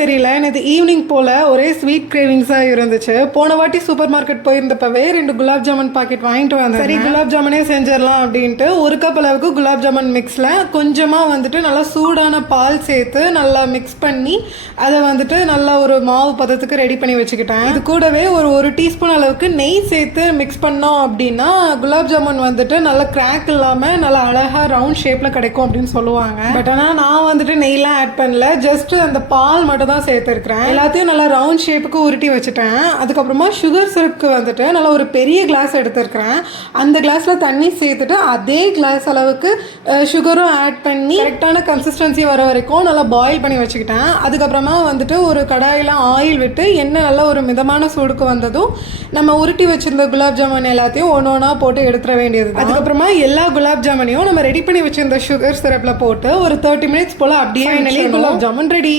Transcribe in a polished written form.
தெரியல, எனக்கு ஈவினிங் போல் ஒரே ஸ்வீட் கிரேவிங்ஸாக இருந்துச்சு. போன வாட்டி சூப்பர் மார்க்கெட் போயிருந்தப்பவே 2 குலாப் ஜாமுன் பாக்கெட் வாங்கிட்டு வந்தேன். சரி குலாப் ஜாமுனே செஞ்சிடலாம் அப்படின்ட்டு 1 கப் அளவுக்கு குலாப் ஜாமுன் மிக்ஸில் கொஞ்சமாக வந்துட்டு நல்லா சூடான பால் சேர்த்து நல்லா மிக்ஸ் பண்ணி அதை வந்துட்டு நல்லா ஒரு மாவு பதத்துக்கு ரெடி பண்ணி வச்சுக்கிட்டேன். இது கூடவே ஒரு டீஸ்பூன் அளவுக்கு நெய் சேர்த்து மிக்ஸ் பண்ணோம் அப்படின்னா குலாப் ஜாமுன் வந்துட்டு நல்லா கிராக் இல்லாமல் நல்லா அழகாக ரவுண்ட் ஷேப்பில் கிடைக்கும் அப்படின்னு சொல்லுவாங்க. பட் ஆனால் நான் வந்துட்டு நெய்லாம் ஆட் பண்ணல, ஜஸ்ட் அந்த பால் மட்டும் தான் சேர்த்துருக்கிறேன். எல்லாத்தையும் நல்லா ரவுண்ட் ஷேப்புக்கு உருட்டி வச்சுட்டேன். அதுக்கப்புறமா சுகர் சிரப்புக்கு வந்துட்டு நல்லா ஒரு பெரிய கிளாஸ் எடுத்துருக்கிறேன். அந்த கிளாஸில் தண்ணி சேர்த்துட்டு அதே கிளாஸ் அளவுக்கு சுகரும் ஆட் பண்ணி கரெக்டான கன்சிஸ்டன்சி வர வரைக்கும் நல்லா பாயில் பண்ணி வச்சுக்கிட்டேன். அதுக்கப்புறமா வந்துட்டு ஒரு கடாயில் ஆயில் விட்டு எண்ணெய் நல்லா ஒரு மிதமான சூடுக்கு வந்ததும் நம்ம உருட்டி வச்சிருந்த குலாப் ஜாமுன் எல்லாத்தையும் ஒன்று ஒன்றா போட்டு எடுத்துட வேண்டியது. அதுக்கப்புறமா எல்லா குலாப் ஜாமுனையும் நம்ம ரெடி பண்ணி வச்சிருந்த சுகர் சிரப்பில் போட்டு ஒரு 30 மினிட்ஸ் போல் அப்படியே குலாப் ஜாமுன் ரெடி.